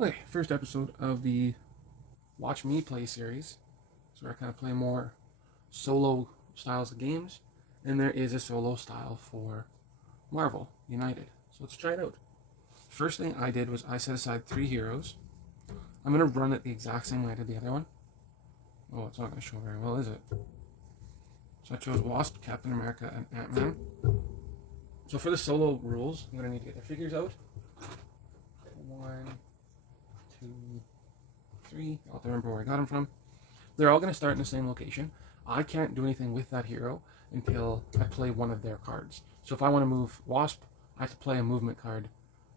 Okay, first episode of the Watch Me Play series. So where I kind of play more solo styles of games, and there is a solo style for Marvel United. So let's try it out. First thing I did was I set aside 3 heroes. I'm going to run it the exact same way I did the other one. Oh, it's not going to show very well, is it? So I chose Wasp, Captain America, and Ant-Man. So for the solo rules, I'm going to need to get the figures out. 1, 2, 3. I'll have to remember where I got them from. They're all going to start in the same location. I can't do anything with that hero until I play one of their cards. So if I want to move Wasp, I have to play a movement card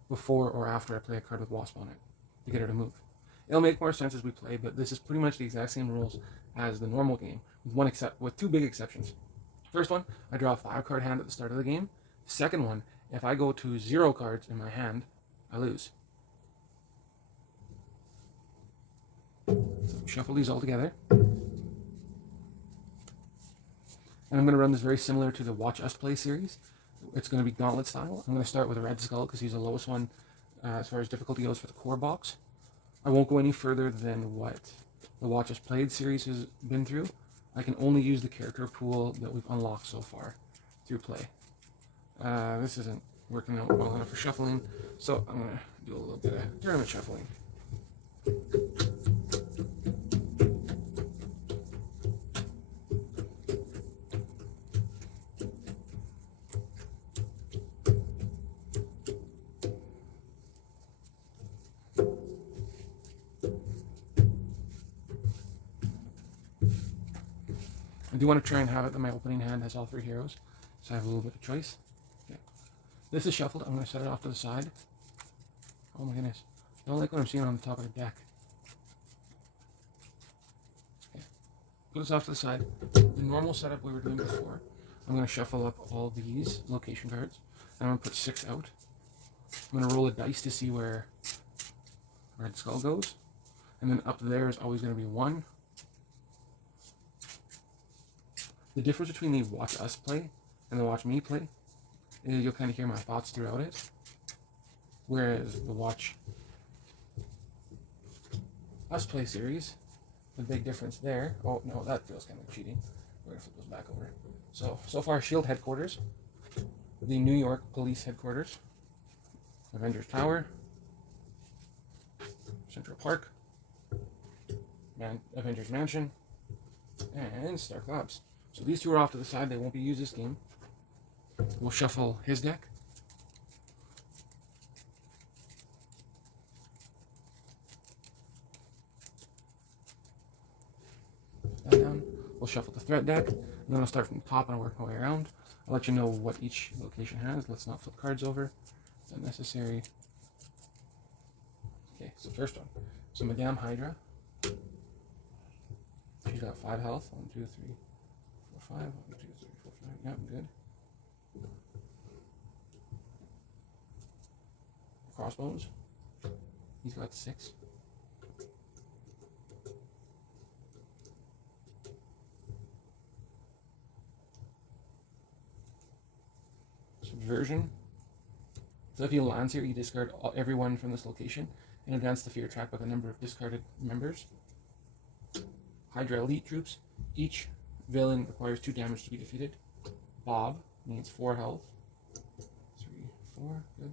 before or after I play a card with Wasp on it to get her to move. It'll make more sense as we play, but this is pretty much the exact same rules as the normal game, with 2 big exceptions. First one, I draw a 5-card hand at the start of the game. Second one, if I go to 0 cards in my hand, I lose. So shuffle these all together. And I'm going to run this very similar to the Watch Us Play series. It's going to be Gauntlet style. I'm going to start with a Red Skull because he's the lowest one as far as difficulty goes for the core box. I won't go any further than what the Watch Us Played series has been through. I can only use the character pool that we've unlocked so far through play. This isn't working out well enough for shuffling, so I'm going to do a little bit of tournament shuffling. I do want to try and have it that my opening hand has all 3 heroes, so I have a little bit of choice. Okay. This is shuffled. I'm going to set it off to the side. Oh my goodness. I don't like what I'm seeing on the top of the deck. Okay. Put this off to the side. The normal setup we were doing before. I'm going to shuffle up all these location cards. And I'm going to put 6 out. I'm going to roll a dice to see where Red Skull goes. And then up there is always going to be 1. The difference between the Watch Us Play and the Watch Me Play is you'll kind of hear my thoughts throughout it. Whereas the Watch Us Play series, the big difference there... Oh, no, that feels kind of cheating. We're going to flip those back over. So far, S.H.I.E.L.D. headquarters, the New York Police headquarters, Avengers Tower, Central Park, Avengers Mansion, and Stark Labs. So these 2 are off to the side. They won't be used this game. We'll shuffle his deck. That down. We'll shuffle the threat deck. And then I'll start from the top and I'll work my way around. I'll let you know what each location has. Let's not flip cards over. It's unnecessary. Okay, so first one. So Madame Hydra. She's got 5 health. 1, 2, 3, 4, 5. 1, 2, 3, 4, 5. Yep, good. Crossbones. He's got 6. Subversion. So if he lands here, you discard everyone from this location and advance the fear track by the number of discarded members. Hydra Elite troops. Each villain requires 2 damage to be defeated. Bob needs 4 health. 3, 4, good.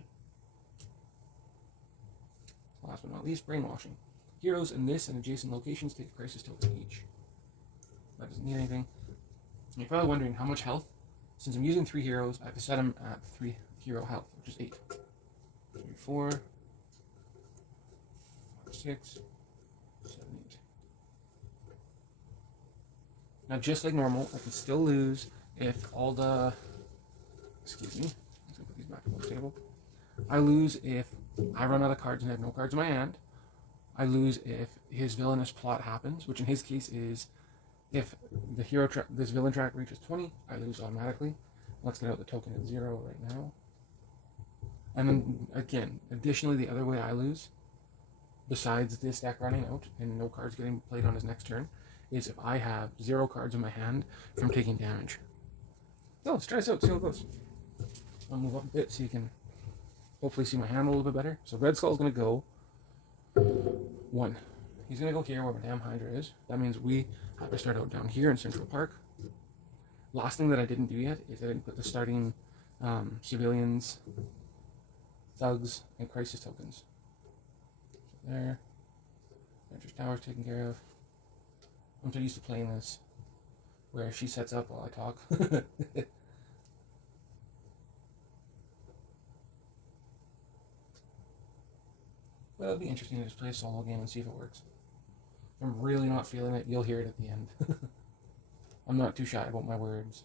Last but not least, brainwashing. Heroes in this and adjacent locations take a crisis token each. That doesn't need anything. You're probably wondering how much health. Since I'm using 3 heroes, I have to set them at 3 hero health, which is 8. 3, 4, 5, 6, 7, 8. Now, just like normal, I can still lose if all the... Excuse me. Let's put these back on the table. I lose if I run out of cards and I have no cards in my hand. I lose if his villainous plot happens, which in his case is if the this villain track reaches 20, I lose automatically. Let's get out the token at 0 right now. And then, again, additionally, the other way I lose, besides this deck running out and no cards getting played on his next turn, is if I have 0 cards in my hand from taking damage. So let's try this out, see how it goes. I'll move up a bit so you can hopefully see my hand a little bit better. So Red Skull's going to go 1. He's going to go here where my damn Hydra is. That means we have to start out down here in Central Park. Last thing that I didn't do yet is I didn't put the starting civilians, thugs, and crisis tokens. So there. Venture Tower's taken care of. I'm so used to playing this where she sets up while I talk. But it'll be interesting to just play a solo game and see if it works. If I'm really not feeling it, you'll hear it at the end. I'm not too shy about my words.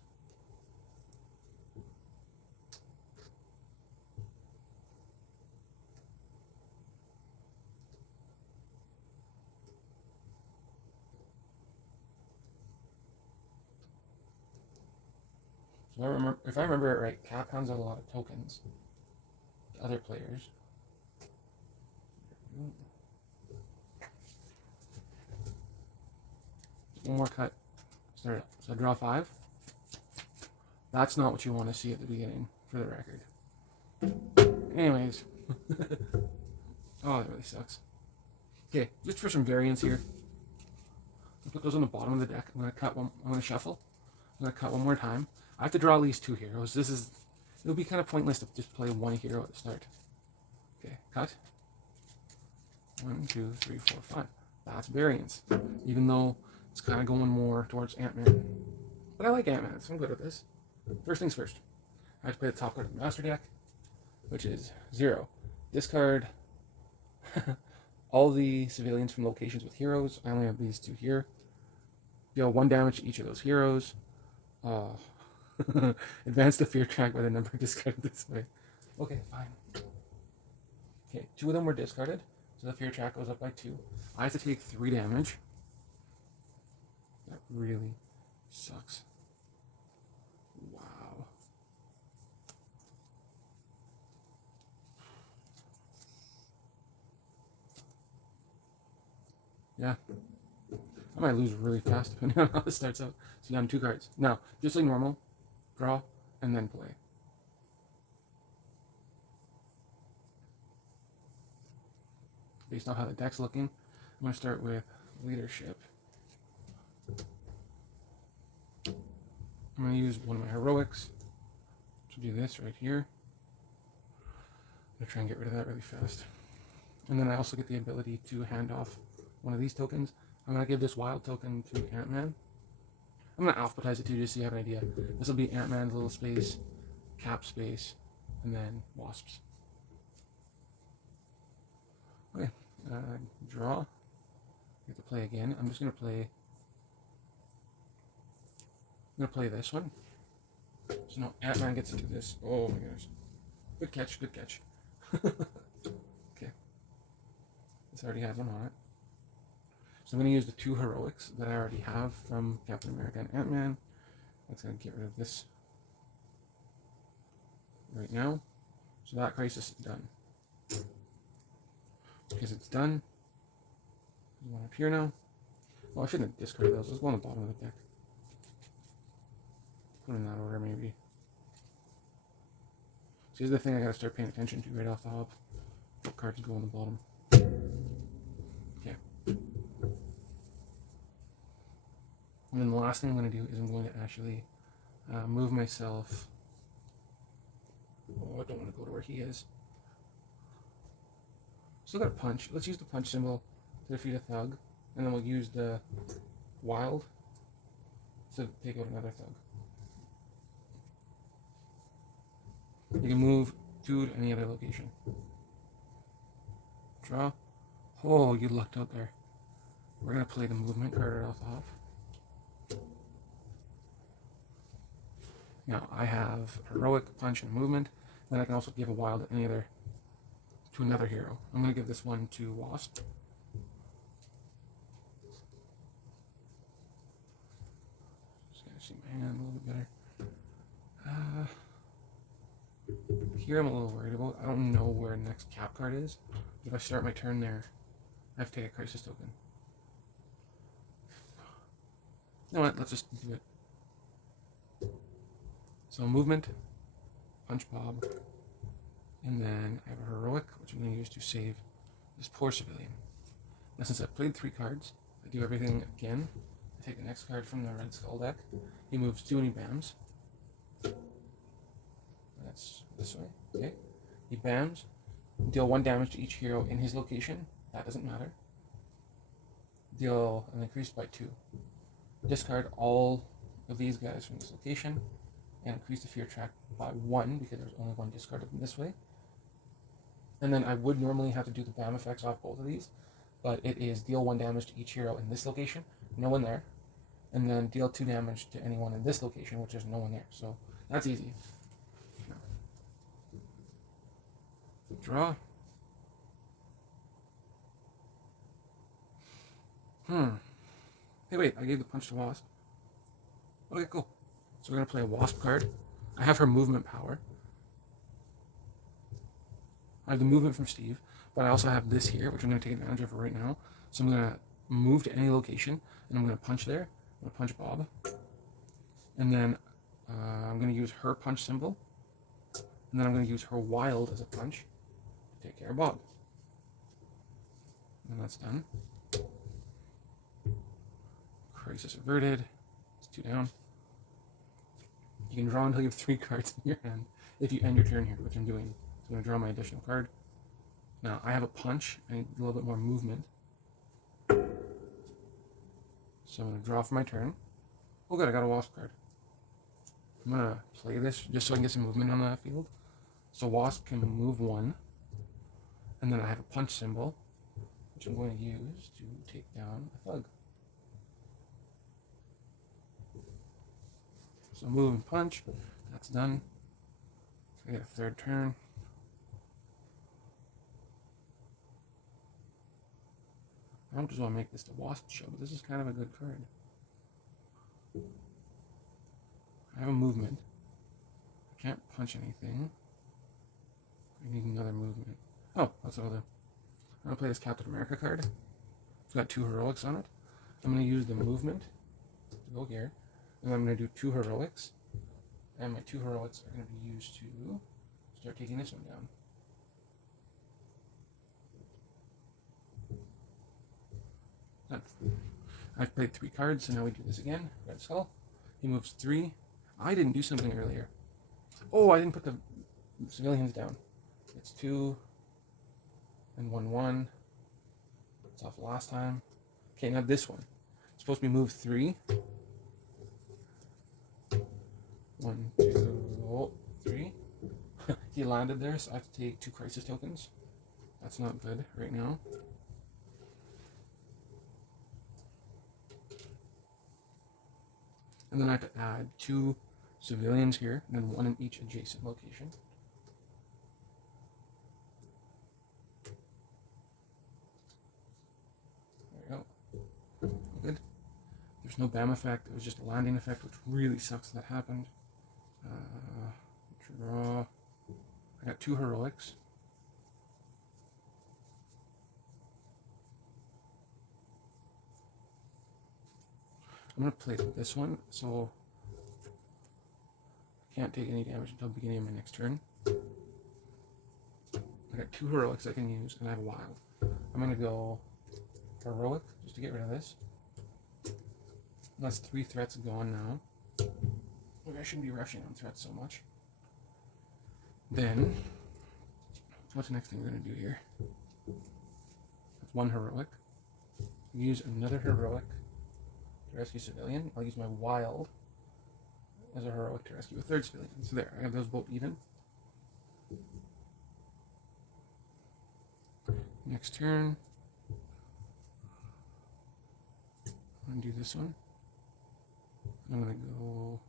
So if I remember it right, Capcom's got a lot of tokens to other players. One more cut. Start up. So draw 5. That's not what you want to see at the beginning, for the record. Anyways. Oh, that really sucks. Okay, just for some variance here. I'll put those on the bottom of the deck. I'm going to cut one. I'm going to shuffle. I'm going to cut one more time. I have to draw at least 2 heroes. It'll be kind of pointless to just play 1 hero at the start. Okay, cut. 1, 2, 3, 4, 5. That's variance. Even though it's kind of going more towards Ant-Man. But I like Ant-Man, so I'm good with this. First things first. I have to play the top card of the master deck, which is 0. Discard all the civilians from locations with heroes. I only have these 2 here. Deal 1 damage to each of those heroes. Advance the fear track by the number discarded this way. Okay, fine. Okay, 2 of them were discarded, so the fear track goes up by 2. I have to take 3 damage. That really sucks. Wow. Yeah. I might lose really fast depending on how this starts out. So down 2 cards. Now, just like normal, draw, and then play. Based on how the deck's looking, I'm going to start with leadership. I'm going to use one of my heroics to do this right here. I'm going to try and get rid of that really fast. And then I also get the ability to hand off one of these tokens. I'm going to give this wild token to Ant-Man. I'm going to alphabetize it too, just so you have an idea. This will be Ant-Man's little space, Cap space, and then Wasps. Okay, draw. You have to play again. I'm just going to play. I'm going to play this one. So now Ant-Man gets to do this. Oh my gosh. Good catch, good catch. Okay. This already has one on it. So I'm going to use the 2 heroics that I already have from Captain America and Ant-Man. That's going to get rid of this right now. So that crisis is done. Because it's done, there's one up here now. Well, I shouldn't have discarded those. Let's go on the bottom of the deck. Put in that order, maybe. So here's the thing I gotta start paying attention to right off the hop. What cards go on the bottom? Okay. And then the last thing I'm going to do is I'm going to actually move myself. Oh, I don't want to go to where he is. Still got a punch. Let's use the punch symbol to defeat a thug. And then we'll use the wild to take out another thug. You can move to any other location. Draw. Oh, you lucked out there. We're going to play the movement card right off the hop. Now, I have heroic, punch, and movement. Then I can also give a wild to another hero. I'm going to give this one to Wasp. Just got to see my hand a little bit better. Here I'm a little worried about. I don't know where the next cap card is. If I start my turn there, I have to take a crisis token. You know what? Let's just do it. So movement, punch bob, and then I have a heroic, which I'm going to use to save This poor civilian. Now since I've played 3 cards, I do everything again. I take the next card from the red skull deck. He moves 2 and he bams. That's this way. Okay. He bams. Deal 1 damage to each hero in his location. That doesn't matter. Deal an increase by 2. Discard all of these guys from this location and increase the fear track by 1 because there's only 1 discarded in this way. And then I would normally have to do the BAM effects off both of these, but it is deal 1 damage to each hero in this location, no one there, and then deal 2 damage to anyone in this location, which is no one there. So that's easy. Draw. Hey, wait, I gave the punch to Wasp. Okay, cool. So we're going to play a Wasp card. I have her movement power. I have the movement from Steve, but I also have this here, which I'm going to take advantage of right now. So I'm going to move to any location, and I'm going to punch there. I'm going to punch Bob. And then I'm going to use her punch symbol. And then I'm going to use her wild as a punch to take care of Bob. And that's done. Crisis averted. It's 2 down. You can draw until you have 3 cards in your hand if you end your turn here, which I'm doing. So I'm going to draw my additional card. Now, I have a punch. I need a little bit more movement. So I'm going to draw for my turn. Oh good, I got a Wasp card. I'm going to play this just so I can get some movement on the field. So Wasp can move 1. And then I have a punch symbol, which I'm going to use to take down a thug. So move and punch. That's done. I get a 3rd turn. I don't just want to make this the Wasp show, but this is kind of a good card. I have a movement. I can't punch anything. I need another movement. Oh, that's what I'll do. I'm going to play this Captain America card. It's got 2 heroics on it. I'm going to use the movement to go here. And I'm going to do 2 heroics. And my 2 heroics are going to be used to start taking this one down. Done. I've played 3 cards, so now we do this again. Red Skull. He moves 3. I didn't do something earlier. Oh, I didn't put the civilians down. It's 2 and 1/1. It's off last time. Okay, now this one. It's supposed to be move 3. 1, 2, 3. He landed there, so I have to take 2 crisis tokens. That's not good right now. And then I have to add 2 civilians here, and then 1 in each adjacent location. There we go. Good. There's no BAM effect, it was just a landing effect, which really sucks that happened. Draw. I got 2 heroics. I'm going to play this one, so I can't take any damage until the beginning of my next turn. I got 2 heroics I can use, and I have a wild. I'm going to go heroic, just to get rid of this. That's 3 threats gone now. Maybe I shouldn't be rushing on threats so much. Then, what's the next thing we're going to do here? That's 1 heroic. Use another heroic to rescue civilian. I'll use my wild as a heroic to rescue a 3rd civilian. So there, I have those both even. Next turn, I'm going to do this one. I'm going to go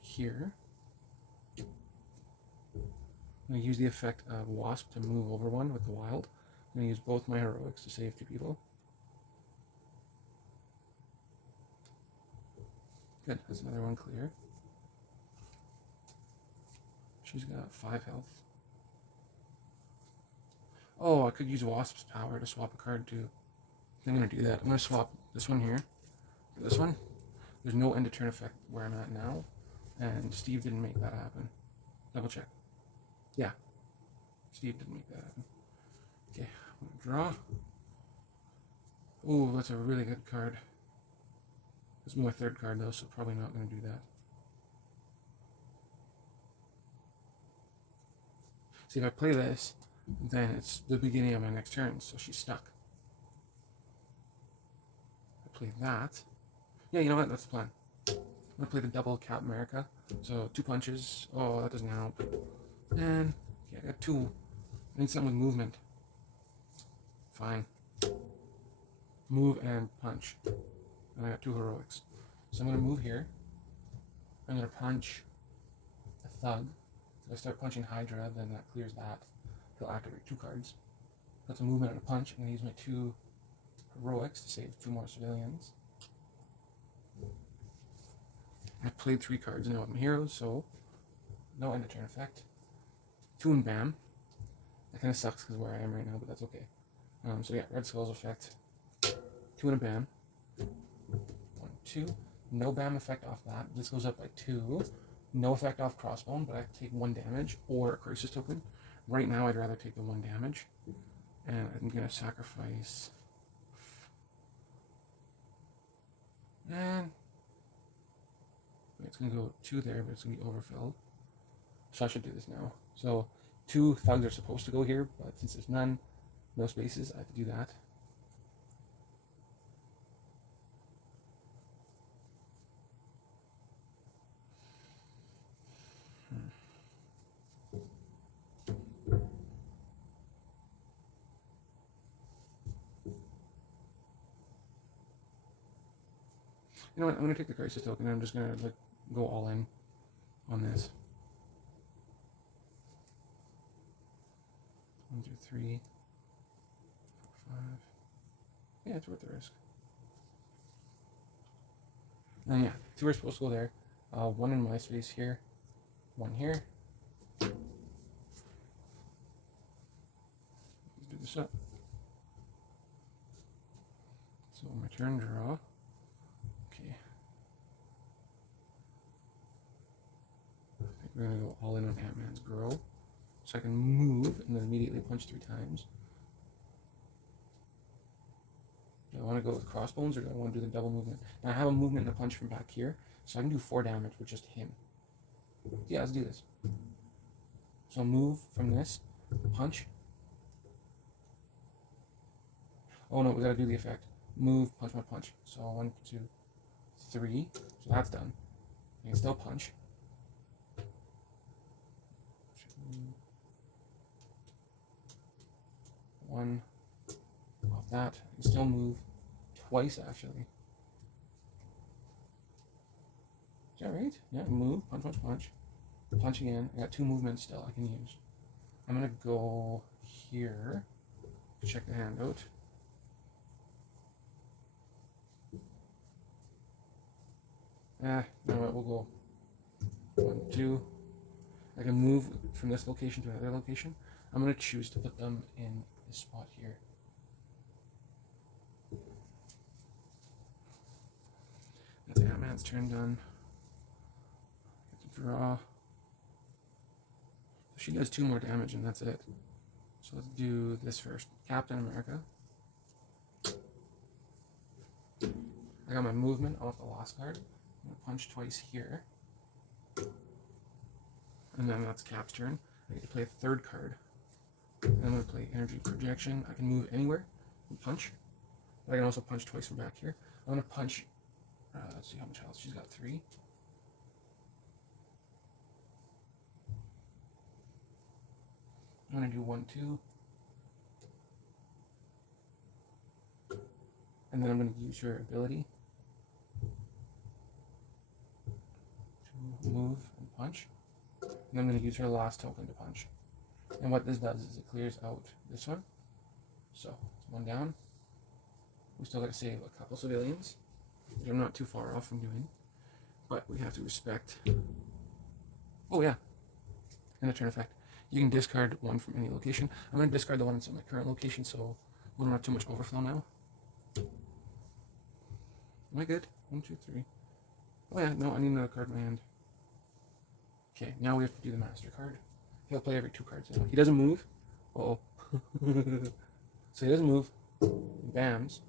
here. I'm going to use the effect of Wasp to move over 1 with the wild. I'm going to use both my heroics to save 2 people. Good, that's another one clear. She's got 5 health. Oh, I could use Wasp's power to swap a card too. I'm going to do that. I'm going to swap this one here for this one. There's no end of turn effect where I'm at now, and Steve didn't make that happen. Double check. Yeah, Steve didn't make that happen. Okay, I'm gonna draw. Oh, that's a really good card. This is my third card though, so probably not gonna do that. See, if I play this, then it's the beginning of my next turn, so she's stuck. I play that. Yeah, you know what? That's the plan. I'm gonna play the double Cap America. So 2 punches. Oh, that doesn't help. And yeah, I got 2. I need something with movement. Fine. Move and punch. And I got 2 heroics. So I'm gonna move here. I'm gonna punch a thug. If I start punching Hydra, then that clears that. He'll activate 2 cards. That's a movement and a punch. I'm gonna use my 2 heroics to save 2 more civilians. I played 3 cards now with my heroes, so no end of turn effect. 2 and bam. That kind of sucks because where I am right now, but that's okay. So yeah, Red Skull's effect. 2 and a bam. 1, 2. No bam effect off that. This goes up by 2. No effect off Crossbone, but I take 1 damage or a Crisis Token. Right now, I'd rather take the 1 damage. And I'm going to sacrifice... And... It's going to go 2 there, but it's going to be overfilled. So I should do this now. So 2 thugs are supposed to go here, but since there's none, no spaces, I have to do that. You know what, I'm going to take the Crisis Token and I'm just going to like go all in on this. 1, 2, 3, 4, 5. Yeah, it's worth the risk. And yeah, 2 are supposed to go there. 1 in my space here. 1 here. Let's do this up. So my turn, draw. Okay. I think we're going to go all in on Ant-Man's Grow. So I can move and then immediately punch 3 times. Do I want to go with Crossbones or do I want to do the double movement? Now I have a movement and a punch from back here, so I can do 4 damage with just him. Yeah, let's do this. So move from this, punch. Oh no, we gotta do the effect. Move, punch my punch. So 1, 2, 3. So that's done. I can still punch. 1 off that. I can still move twice actually. Is that right? Yeah, move, punch, punch, punch. Punch again. I got 2 movements still I can use. I'm gonna go here. Check the handout. You know what, we'll go 1, 2. I can move from this location to another location. I'm going to choose to put them in this spot here. That's Ant-Man's turn done. Get to draw. She does 2 more damage and that's it. So let's do this first. Captain America. I got my movement off the last card. I'm going to punch twice here. And then that's Cap's turn. I get to play a 3rd card. And I'm going to play Energy Projection. I can move anywhere and punch. But I can also punch twice from back here. I'm going to punch, let's see how much health. She's got 3. I'm going to do 1, 2. And then I'm going to use her ability to move and punch. And I'm going to use her last token to punch. And what this does is it clears out this one. So, it's 1 down. We still got to save a couple civilians, which I'm not too far off from doing. But we have to respect... Oh yeah, and a turn effect. You can discard 1 from any location. I'm going to discard the one that's in my current location, so we don't have too much overflow now. Am I good? 1, 2, 3. Oh yeah, no, I need another card in my hand. Okay, now we have to do the master card. He'll play every 2 cards now. He doesn't move, Uh-oh. So he doesn't move. He bams.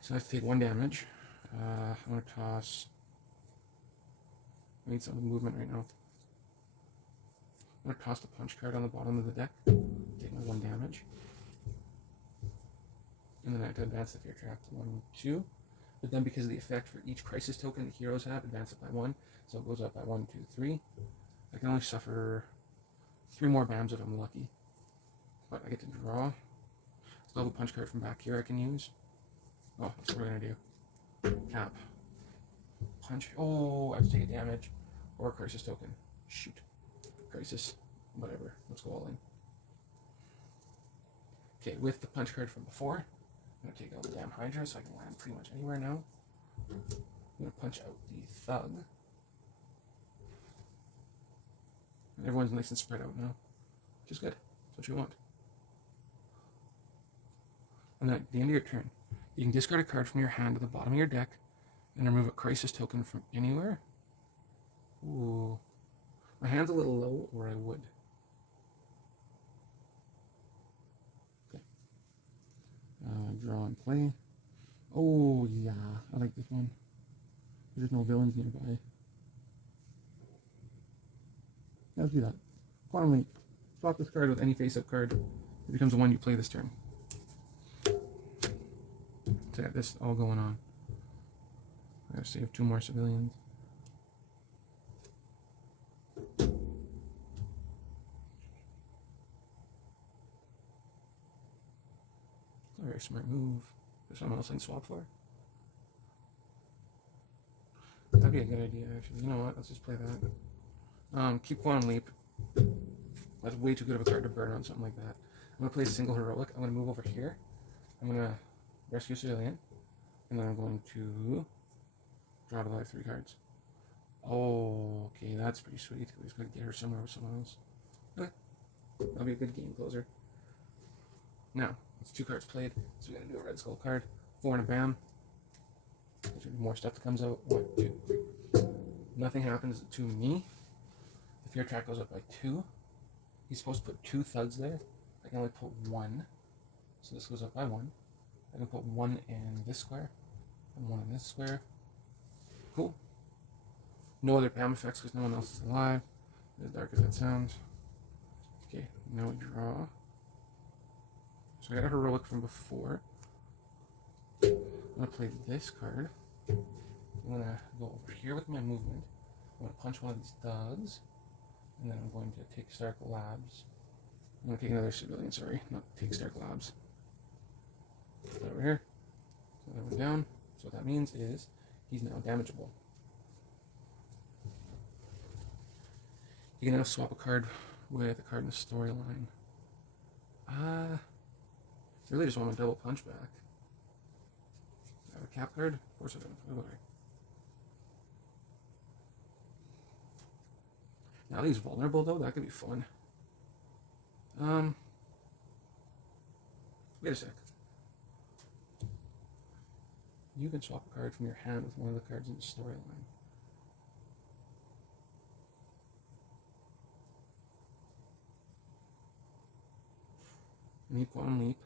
So I have to take 1 damage. I'm going to toss... I need some movement right now. I'm going to toss the punch card on the bottom of the deck. Take my 1 damage. And then I have to advance the fear trap to 1, 2. But then because of the effect for each crisis token the heroes have, advance it by 1. So it goes up by 1, 2, 3. I can only suffer 3 more bams if I'm lucky. But I get to draw. So I have a punch card from back here I can use. Oh, that's what we're going to do. Cap. Punch. Oh, I have to take a damage. Or a crisis token. Shoot. Crisis. Whatever. Let's go all in. Okay, with the punch card from before, I'm going to take out the damn Hydra so I can land pretty much anywhere now. I'm going to punch out the Thug. And everyone's nice and spread out now. Which is good. That's what you want. And then at the end of your turn, you can discard a card from your hand to the bottom of your deck and remove a crisis token from anywhere. Ooh. My hand's a little low, or I would. Okay. Draw and play. Oh, yeah. I like this one. There's no villains nearby. Yeah, let's do that. Quantum Leap. Swap this card with any face-up card. It becomes the one you play this turn. So I got this all going on. I gotta save 2 more civilians. A very smart move. There's someone else I can swap for. That'd be a good idea, actually. You know what? Let's just play that. Keep Quantum Leap. That's way too good of a card to burn on something like that. I'm gonna play a single heroic. I'm gonna move over here. I'm gonna rescue a civilian. And then I'm going to draw to life 3 cards. Oh, okay, that's pretty sweet. We just gotta get her somewhere with someone else. Okay. That'll be a good game closer. Now, it's 2 cards played, so we gotta do a red skull card. 4 and a bam. There's more stuff that comes out. 1, 2, 3. Nothing happens to me. The fear track goes up by 2. He's supposed to put 2 thugs there. I can only put 1. So this goes up by 1. I can put 1 in this square. And 1 in this square. Cool. No other bam effects because no one else is alive. As dark as that sounds. Okay, now we draw. So I got a heroic from before. I'm going to play this card. I'm going to go over here with my movement. I'm going to punch one of these thugs. And then I'm going to take Stark Labs. I'm going to take another civilian, sorry. Not take Stark Labs. Put it over here. So that went down. So what that means is he's now damageable. You can now swap a card with a card in the storyline. I really just want my double punch back. I have a cap card? Of course I don't. Why would I? Now he's vulnerable though, that could be fun. Wait a sec. You can swap a card from your hand with one of the cards in the storyline. I need Quantum Leap.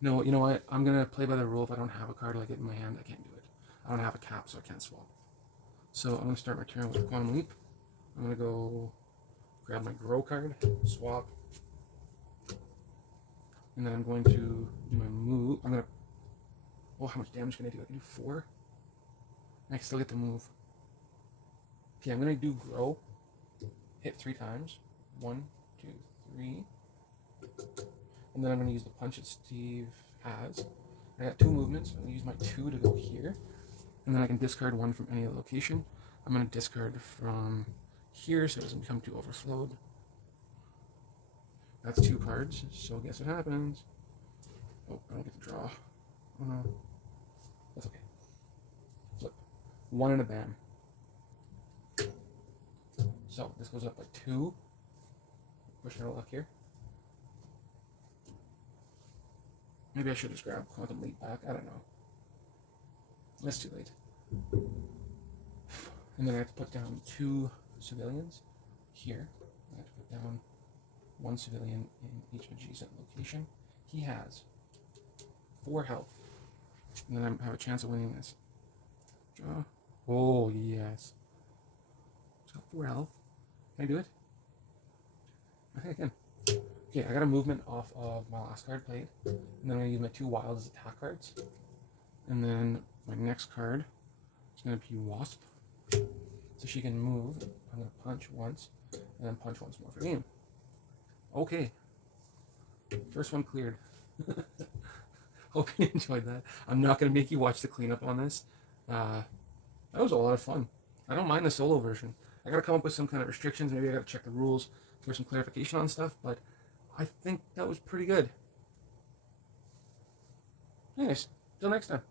No, you know what? I'm going to play by the rule. If I don't have a card like it in my hand, I can't do it. I don't have a cap, so I can't swap. So I'm going to start my turn with Quantum Leap. I'm going to go grab my Grow card, swap. And then I'm going to do my move. I'm going to... Oh, how much damage can I do? I can do 4. I can still get the move. Okay, I'm going to do Grow. Hit 3 times. 1, 2, 3. And then I'm going to use the punch that Steve has. I got 2 movements. I'm going to use my 2 to go here. And then I can discard 1 from any location. I'm going to discard from here so it doesn't become too overflowed. That's 2 cards, so guess what happens? Oh, I don't get to draw. Oh no. That's okay. Flip. 1 and a bam. So this goes up by 2. Pushing our luck here. Maybe I should just grab Quantum Leap back. I don't know. That's too late. And then I have to put down 2 civilians here. I'm going down one civilian in each adjacent location. He has 4 health. And then I have a chance of winning this. Draw. Oh, yes. He's got 4 health. Can I do it? I think I can. Okay, I got a movement off of my last card played. And then I'm going to use my 2 wilds as attack cards. And then my next card is going to be Wasp. So she can move. I'm going to punch once. And then punch once more for game. Okay. First one cleared. Hope you enjoyed that. I'm not going to make you watch the cleanup on this. That was a lot of fun. I don't mind the solo version. I got to come up with some kind of restrictions. Maybe I got to check the rules for some clarification on stuff. But I think that was pretty good. Anyways, till next time.